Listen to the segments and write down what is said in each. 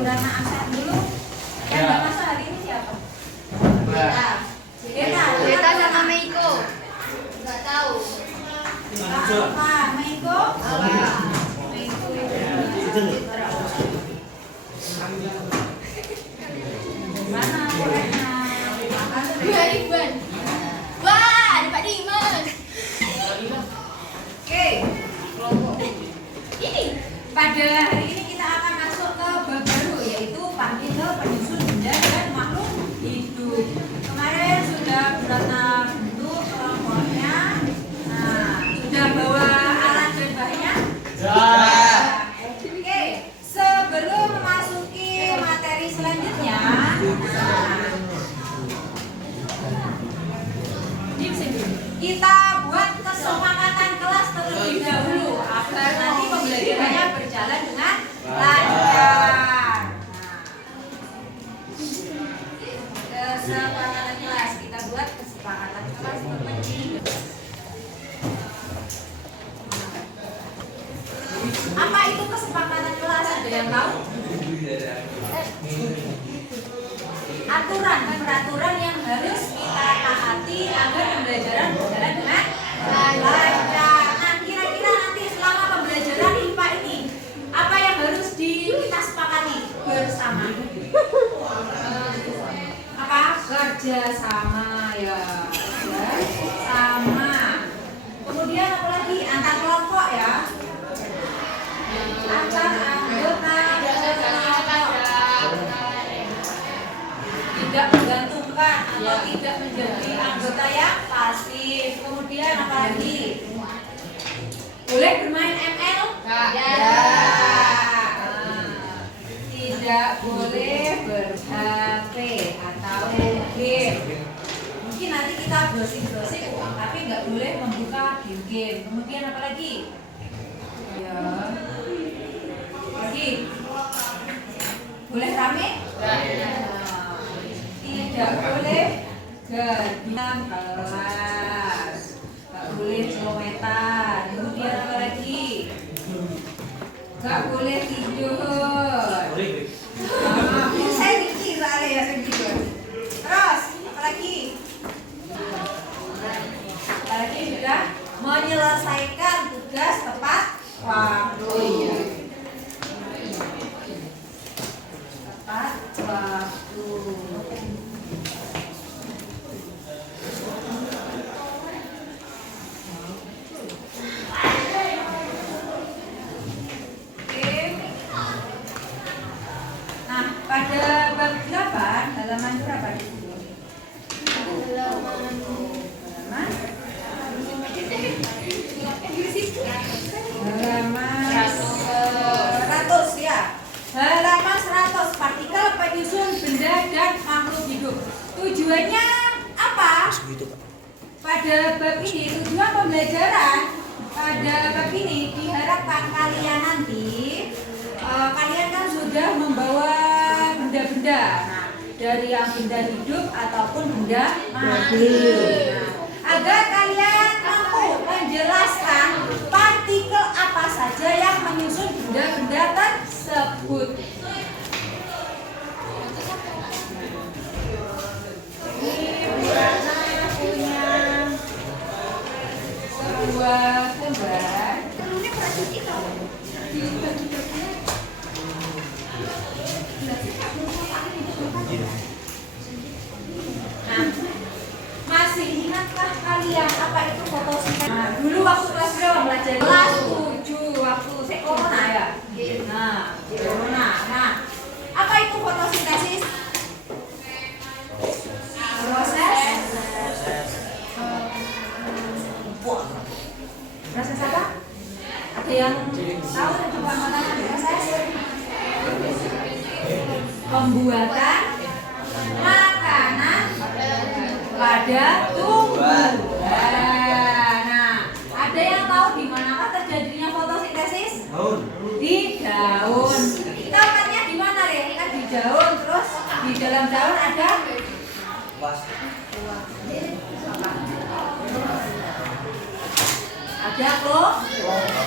Bu Ratna absen dulu. Yang nggak masuk hari ini siapa? Deta sama Meiko. Nggak tahu. Apa? Meiko? Meiko. Mana Bu Ratna? Iban. Wah, ada Pak Dimas. Oke. Ini. Pada hari ini kita akan masuk ke bab baru, yaitu partikel, penyusun, benda dan makhluk hidup. Kemarin sudah Bu Ratna bentuk kelompoknya. Nah, sudah bawa alat dan bahannya? Oke, sebelum memasuki materi selanjutnya, kita buat kesepakatan kelas terlebih dahulu agar nanti pembelajarannya berjalan dengan lancar. Kesepakatan kelas, kita buat kesepakatan kelas terlebih dahulu. Apa itu kesepakatan kelas? Ada yang tahu? Aturan, peraturan yang harus kita taati agar pembelajaran berjalan dengan lancar. Nah, kira-kira nanti selama pembelajaran IPA ini, apa yang harus kita sepakati bersama? Apa? Kerjasama ya. Sama. Kemudian apa lagi? Antar kelompok ya. Antar anggota tidak menggantungkan atau tidak menjadi anggota yang pasif. Kemudian apa lagi? Boleh bermain ML? Ya. Tidak boleh ber-HP atau game. Mungkin nanti kita browsing-browsing, tapi nggak boleh membuka game-game. Kemudian apa lagi? Ya. Lagi? Boleh rame? Tidak boleh gadian kelas, nggak boleh celometan. Kemudian apa lagi? Nggak boleh tidur. Saya mikir ya gitu. Terus apa lagi? Apa lagi sudah menyelesaikan tugas tepat waktu. Tepat waktu. Pada bab 8 halaman berapa di sini? Halaman 100 ya. Halaman 100 partikel, penyusun, benda dan makhluk hidup. Tujuannya apa? Pada bab ini tujuan pembelajaran pada bab ini diharapkan kalian nanti kalian kan sudah membawa benda-benda, nah, dari yang benda hidup ataupun benda mati. Nah, agar kalian mampu menjelaskan partikel apa saja yang menyusun benda-benda tersebut. Ini Bu Ratna punya sebuah gambar. Ini berarti kalau nah, masih ingatkah kalian apa itu fotosintesis? Nah, dulu waktu kelas berapa belajar? Kelas 7 waktu corona ya. Nah, corona. Nah, apa itu fotosintesis? Proses apa? Ada yang tahu? Coba mengatakan proses pembuatan makanan pada tumbuhan. Nah, ada yang tahu di manakah terjadinya fotosintesis? Di daun. Tempatnya di mana, Le? Kan di daun, terus di dalam daun ada ada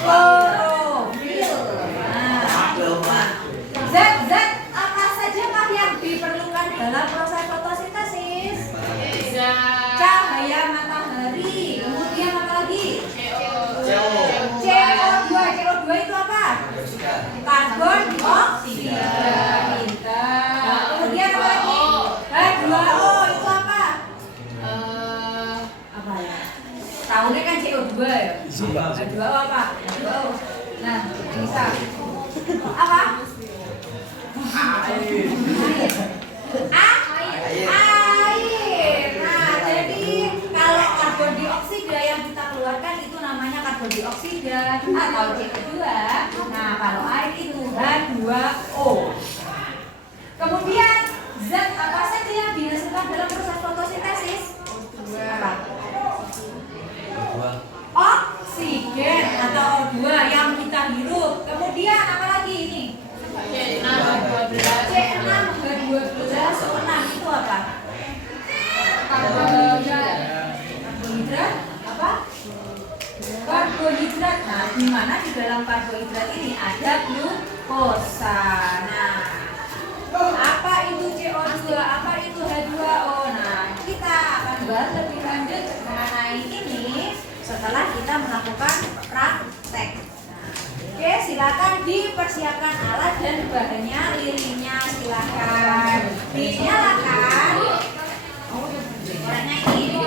klorofil. Nah, zat-zat apa H2O apa? H2O. Nah, bisa. Apa? Air. Air. Nah, jadi kalau karbon dioksida yang kita keluarkan itu namanya karbon dioksida atau CO2. Nah, kalau air itu H2O. Kemudian zat apa saja yang dihasilkan dalam proses fotosintesis? Apa? Oksigen atau O2 yang kita hirup. Kemudian apa lagi ini? C6H12O6 itu apa? Karbohidrat apa? Karbohidrat. Nah, di mana di dalam karbohidrat ini ada glukosa. Nah, apa itu CO2? Apa itu H2O? Nah, kita akan bahas lebih lanjut mengenai ini setelah kita melakukan praktek. Oke, silakan dipersiapkan alat dan bahannya, lilinnya silakan dinyalakan. Orangnya ini,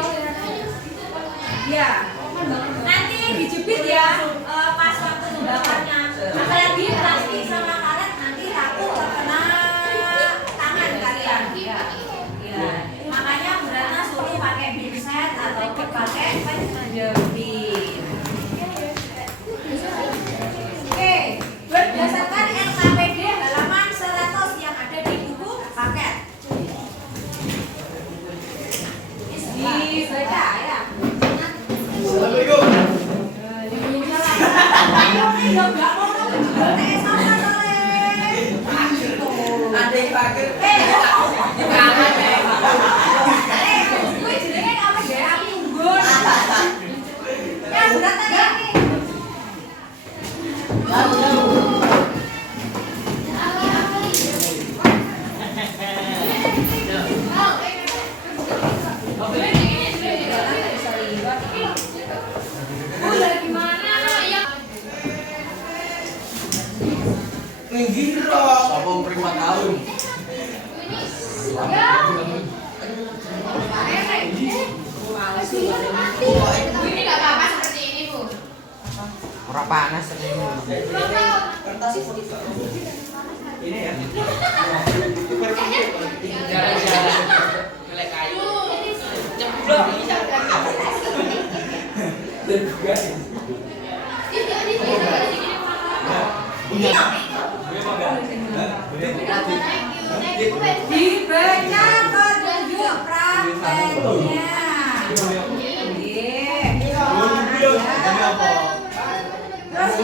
ya, nanti dijepit ya pas waktu membakarnya. Apalagi plastik sama karet nanti takut terkena tangan kalian. Ya, ya. Makanya Brana suruh pakai pinset atau pakai penjepit. Oke, berdasarkan LKPD halaman 100 yang ada di buku paket. Dibaca ya. Assalamualaikum. Ada yang pakai. Gue jenenge apa ya? Api unggun. Ya, berat tadi ini. Gila, sama umur 5 tahun. Ini nggak apa-apa seperti ini, Bu. Ora panas ini. Ini ya. Jalan-jalan. Melek kayu. Ceblok. Dan juga Dibaca petunjuk prakteknya. Terus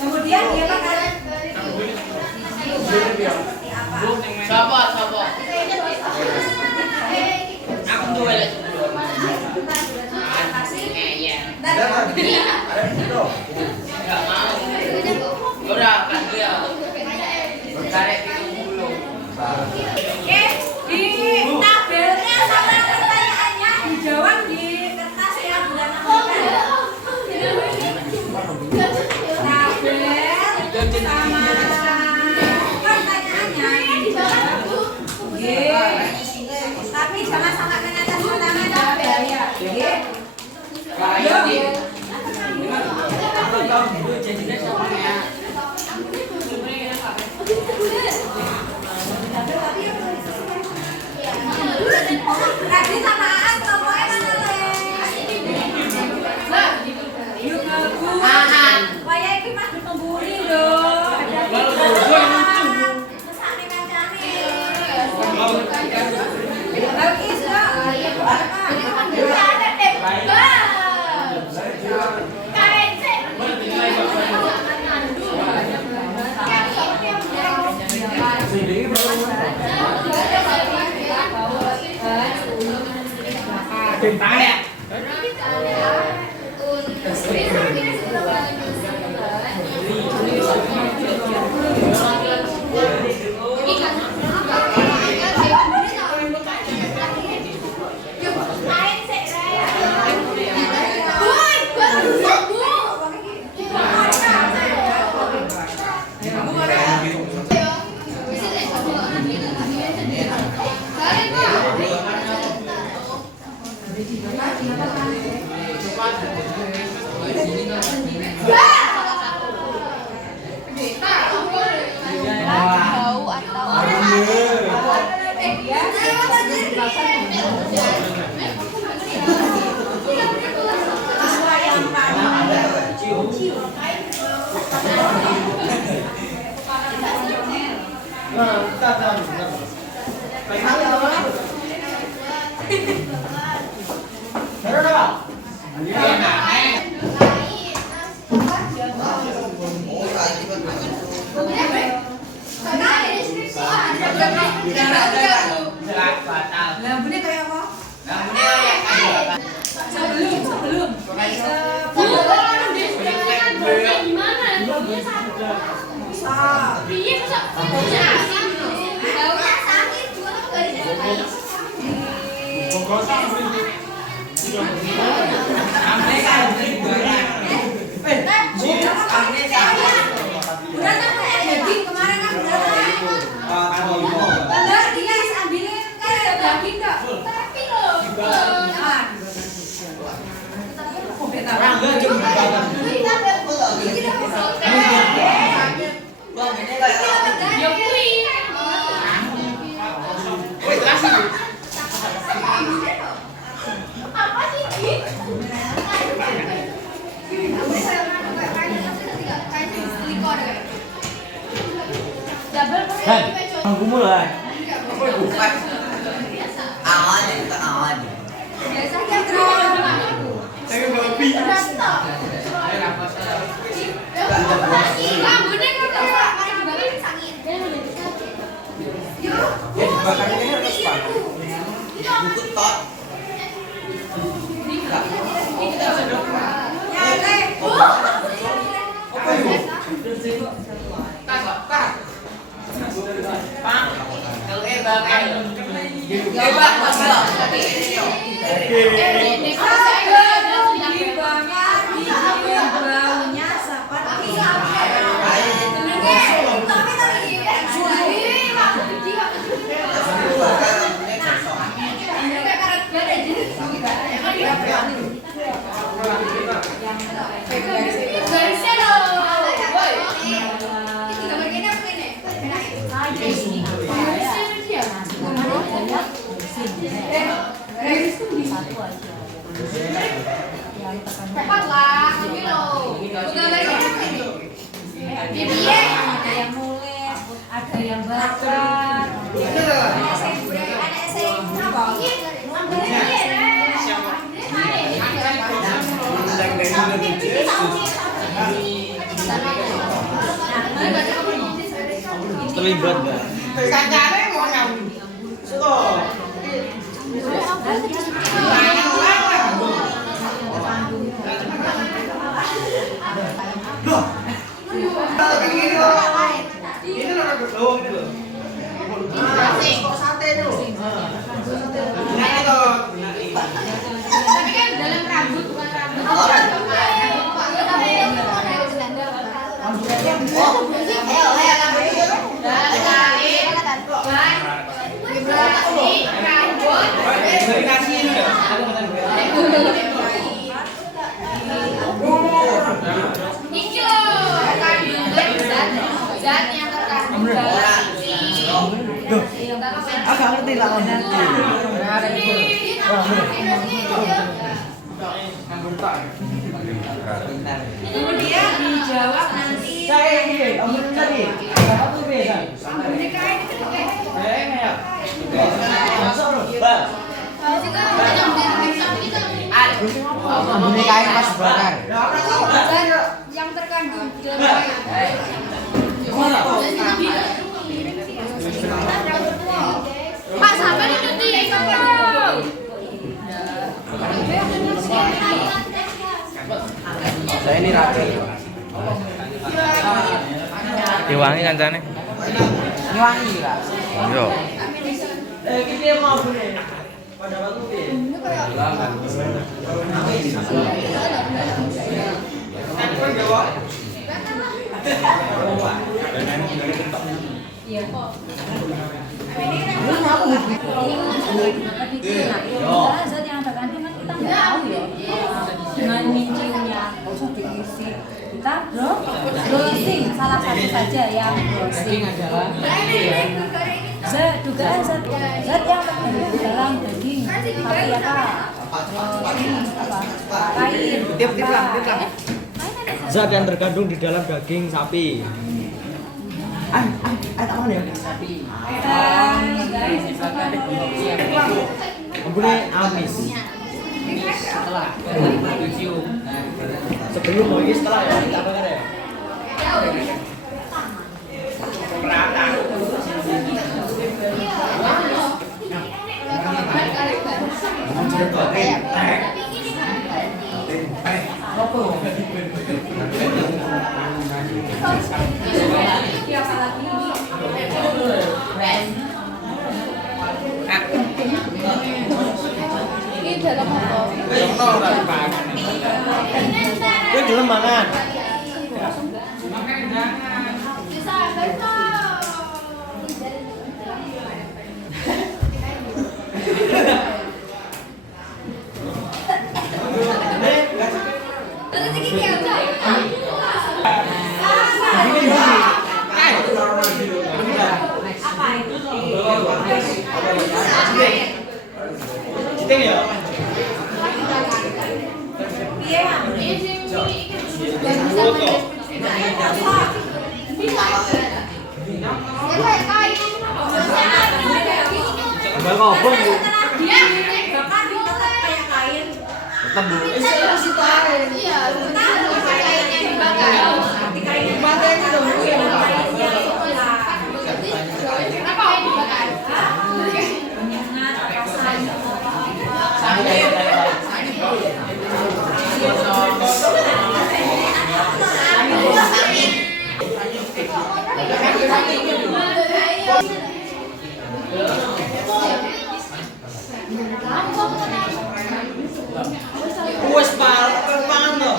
kemudian dia bakal seperti apa? Siapa? Aku tuh lek. Enggak mau. Ora kan dia. Berkarek dulu. Oke, di tabelnya sama pertanyaannya dijawab di kertas ya, bukan tabel sama pertanyaannya dijawab. Oke, tapi jangan sampai ke atas tangan tabel ya. Oke. Tadi sama Aan kelompoknya mana le? Yuk ngaku. Waya iki mah ditemburi lho. Mesake kancane. Lagi kok. Lampunya kayak apa? Sebelum. Udah kayak daging kemarin kan bener dia ambilin kayak daging enggak? Tapi loh. Aku mulai. Biasanya terus. Baunya seperti Cepatlah, ambil loh. ada yang nulis, ada yang bakar. Terlibat nggak? Tapi kan dalam rambut bukan rambut. Zat yang terkandung dalam Agak ngerti lah kamu. Kemudian dijawab nanti. Saya ini, kamu tadi. Berapa tuh beda? Kain pas bakar. Yang terkandung dalam air. Pak, sampai di cuti ya Saya ini rapi. Diwangi kancane. Ngiwangi lah. Yo. Kita mau boleh. Pada waktu ini. Iya. Zat yang terkandung kan kita nggak tahu ya. Dengan mincinya, usah diisi. Kita browsing salah satu saja yang browsing adalah dugaan zat yang terkandung dalam daging tapi apa? Kain. Zat yang terkandung di dalam daging sapi. Apa ya? Ampune amis. Sebelum mau ini setelah ya kita bakar ya. Ini dalam apa? Itu dalam mangan. Bisa besok. Terus ini apa? Citing ya? Bang ngobong. Tetep Bu. Iya, kainnya dibakar. Kenapa dibakar? Wes pangan to.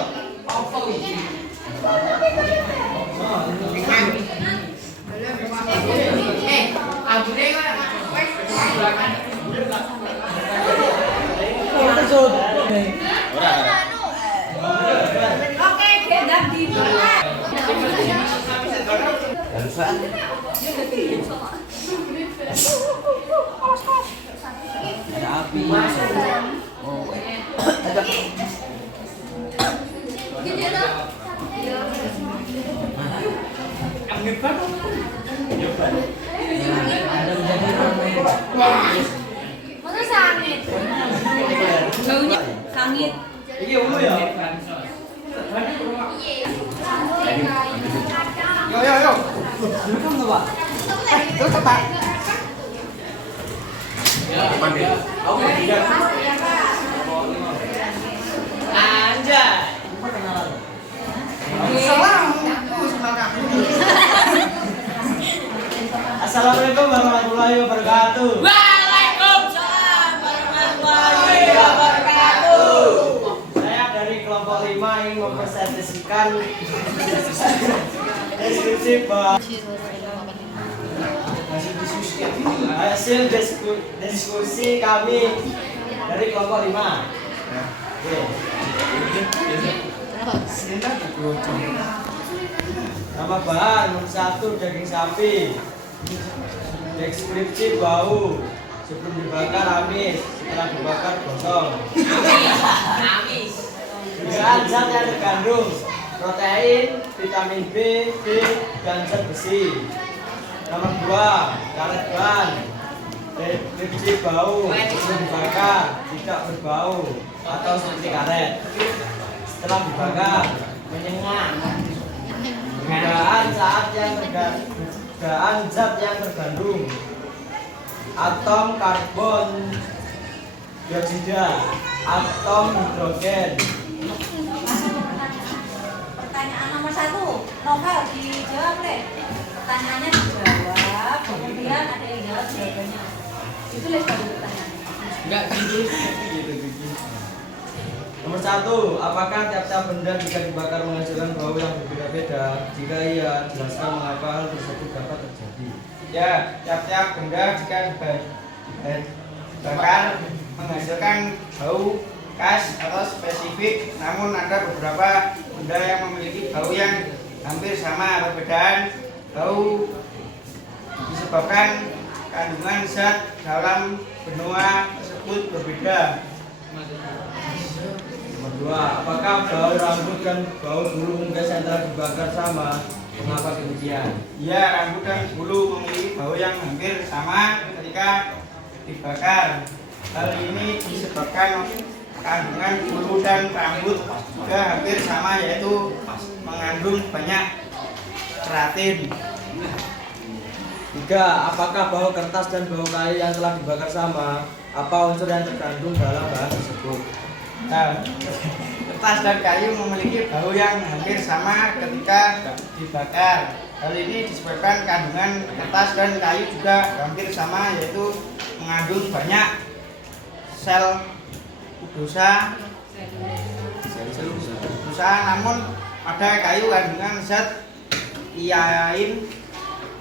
Oke, gendam di bawah. Ada api. Masa sangit? Baunya sangit. Iki ulu ya. Yo. Direkam to, Pak? Terus Pak. Anjay. Assalamualaikum warahmatullahi wabarakatuh. Waalaikumsalam warahmatullahi wabarakatuh. Saya dari kelompok 5 ingin mempresentasikan deskripsi hasil diskusi kami dari kelompok 5. Oke. Nama bahan nomor 1 daging sapi. Deskripsi bau. Sebelum dibakar amis, setelah dibakar gosong. Amis. Dugaan zat yang terkandung protein, vitamin B, D, dan zat besi. Nomor 2 karet ban. Deskripsi bau. Sebelum dibakar tidak berbau atau seperti karet. Setelah dibakar menyengat. Dugaan zat yang terkandung atom karbon dioksida, atom hidrogen. Pertanyaan nomor 1, novel dijawab deh. Pertanyaannya dijawab, kemudian ada yang jawab jawabannya. Itu les baru pertanyaannya. Enggak gitu. Nomor 1, apakah tiap-tiap benda jika dibakar menghasilkan bau yang berbeda-beda? Jika iya, jelaskan mengapa hal tersebut dapat terjadi. Ya, tiap-tiap benda jika dibakar menghasilkan bau khas atau spesifik, namun ada beberapa benda yang memiliki bau yang hampir sama. Perbedaan bau disebabkan kandungan zat dalam benua tersebut berbeda. Nomor 2, apakah bau rambut dan bau bulu unggas yang telah dibakar sama? Mengapa demikian? Ya, rambut dan bulu memiliki bau yang hampir sama ketika dibakar. Hal ini disebabkan kandungan bulu dan rambut juga hampir sama, yaitu mengandung banyak keratin. 3, apakah bau kertas dan bau kayu yang telah dibakar sama? Apa unsur yang terkandung dalam bahan tersebut? Nah, kertas dan kayu memiliki bau yang hampir sama ketika dibakar. Hal ini disebabkan kandungan kertas dan kayu juga hampir sama, yaitu mengandung banyak sel glukosa. Namun pada kayu kandungan zat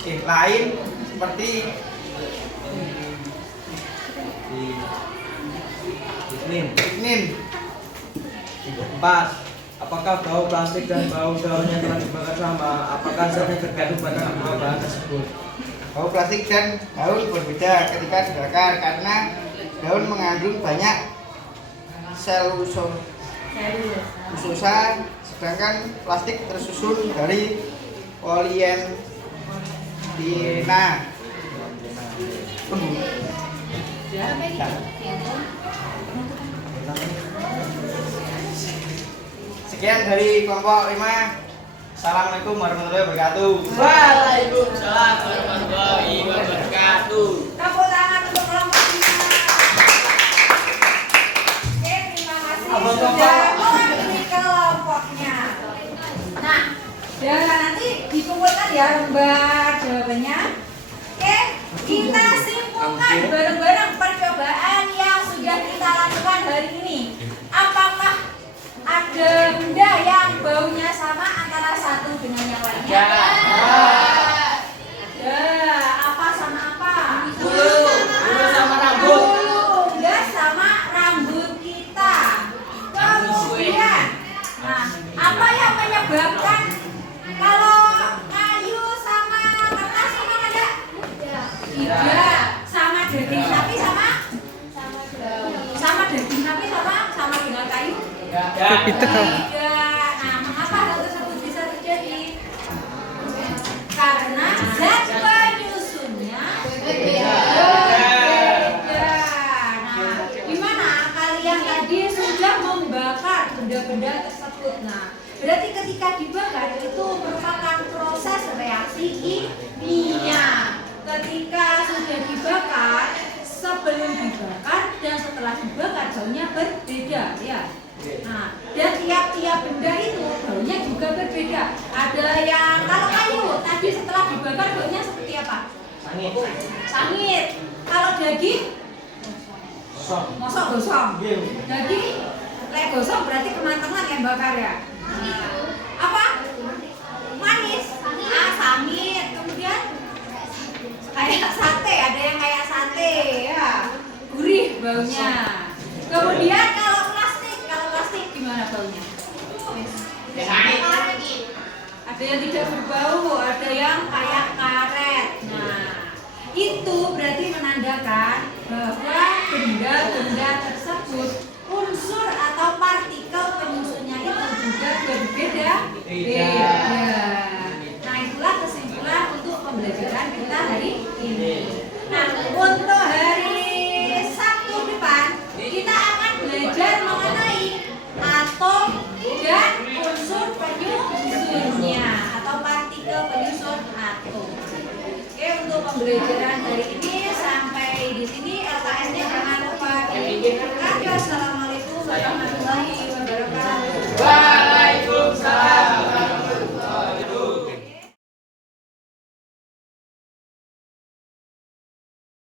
lain seperti lignin. 4, apakah bau plastik dan bau daun yang telah dibakar sama? Apakah zat yang terkandung pada kedua bahan tersebut? Bau plastik dan daun berbeda ketika dibakar karena daun mengandung banyak sel glukosa, sedangkan plastik tersusun dari polietilena. Sekian dari kelompok 5. Assalamualaikum warahmatullahi wabarakatuh. Waalaikumsalam warahmatullahi wabarakatuh. Tepuk tangan untuk kelompok 5. Oke, terima kasih sudah mewakili kelompoknya. Nah, dan nanti dikumpulkan ya lembar jawabannya. Oke, kita simpulkan bareng-bareng percobaan yang sudah kita lakukan hari ini. Apakah ada benda yang baunya sama antara satu dengan yang lainnya? Ada. Apa sama apa? Bulu sama rambut. Bulu unggas sama rambut kita. Kemudian, nah, apa yang menyebabkan kalau kayu sama kertas sama ada? Tidak. Sama daging sapi sama daging sapi sama dengan kayu? Tidak. Nah, mengapa hal tersebut bisa terjadi? Karena zat penyusunnya berbeda. Nah, gimana kalian tadi sudah membakar benda-benda tersebut? Nah, berarti ketika dibakar itu merupakan proses reaksi kimia. Ketika sudah dibakar, sebelum dibakar dan setelah dibakar baunya berbeda, ya. Nah, dan tiap-tiap benda itu baunya juga berbeda. Ada yang kalau kayu tadi setelah dibakar baunya seperti apa? Sangit. Kalau daging? Mosok gosong. Daging? Lek gosong berarti kematangan yang bakar ya. Nah, apa? Manis. Ah, sangit. Kemudian kayak sate, ada yang kayak sate ya. Gurih baunya. Kemudian kalau plastik gimana baunya? Ada yang tidak berbau, ada yang kayak karet. Nah, itu berarti menandakan bahwa benda-benda tersebut unsur atau partikel penyusunnya itu juga berbeda. Nah, itulah kesimpulan untuk pembelajaran kita hari ini. Nah, untuk hari Sabtu depan kita akan belajar mengenai atom dan unsur penyusunnya atau partikel penyusun atom. Oke, untuk pembelajaran hari ini sampai di sini. LKS-nya jangan lupa didengarkan. Assalamualaikum warahmatullahi wabarakatuh.